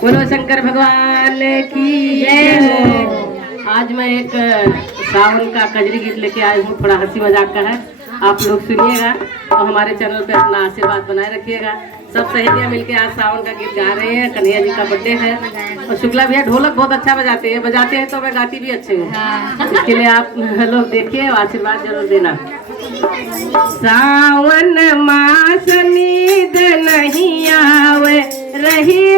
बोलो शंकर भगवान की जय। आज मैं एक सावन का कजरी गीत लेके आई हूँ, थोड़ा हंसी मजाक का है, आप लोग सुनिएगा और हमारे चैनल पे अपना आशीर्वाद बनाए रखिएगा। सब सहेलियाँ मिलके आज सावन का गीत गा रहे हैं, कन्हैया जी का बर्थडे है। और शुक्ला भैया ढोलक बहुत अच्छा बजाते हैं तो मैं गाती भी अच्छे हूँ। इसके लिए आप लोग देखिए और आशीर्वाद जरूर देना। सावन मास नींद नहीं आवे रही